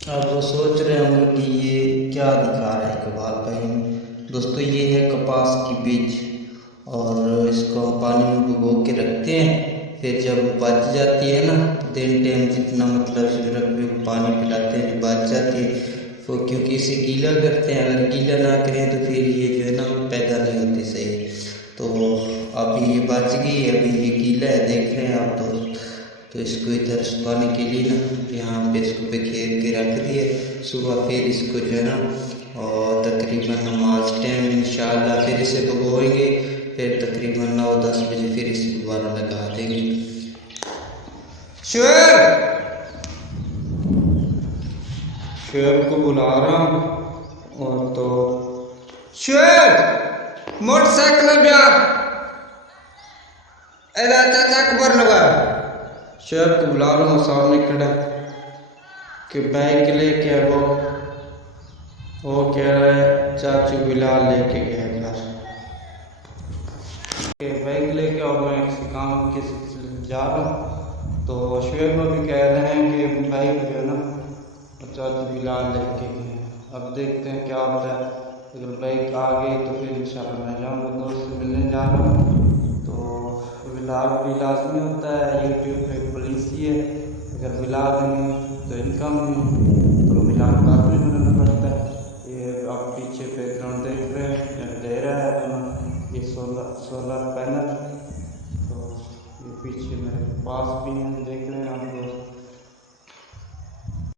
अब वो सोच रहे होंगे कि ये क्या दिखा रहा है इकबाल भाई। दोस्तों ये है कपास की बीज, और इसको हम पानी में भिगो के रखते हैं। फिर जब बच जाती है ना, दिन टाइम जितना मतलब रख भी पानी पिलाते हैं, जब बच जाती है तो क्योंकि इसे गीला करते हैं, अगर गीला ना करें तो फिर ये जो है ना पैदा नहीं होती सही। तो अभी ये बच गई, अभी ये गीला है, देख रहे हैं आप तो इसको इधर सुखाने के लिए ना यहाँ पे इसको बिखेर के रख दिए। सुबह फिर इसको जो है ना और तकरीबन नमाज टाइम इंशाल्लाह फिर इसे भिगोएंगे। फिर तकरीबन 9-10 बजे फिर इसे दोबारा लगा देंगे। शुएब, शुएब को बुला रहा हूँ। और तो शुएब मोटरसाइकिल चाचा अकबर लगा। शुएब को बुला रहा हूँ, सामने खड़ा कि बाइक लेके वो कह रहा है चाचू बिलाल लेके गया घर के बाइक लेके, और मैं किसी काम के सिलसिले जा रहा हूँ। तो शुएब भी कह रहे हैं कि बाइक जो है ना चाचू बिलाल लेके गए। अब देखते हैं क्या होता है। अगर बाइक आ गई तो फिर इंशाल्लाह मैं जाऊँगा, दोस्त से मिलने जा रहा हूँ। तो व्लॉग भी लाजमी होता है, यूट्यूब पे पुलिस ही है, अगर व्लॉग नहीं तो इनकम नहीं, तो व्लॉग बाद में बनाना पड़ता है। ये आप पीछे बैकग्राउंड देख रहे हैं, अंधेरा है अपना, ये सोलर पैनल, तो ये पीछे मेरे पास भी है।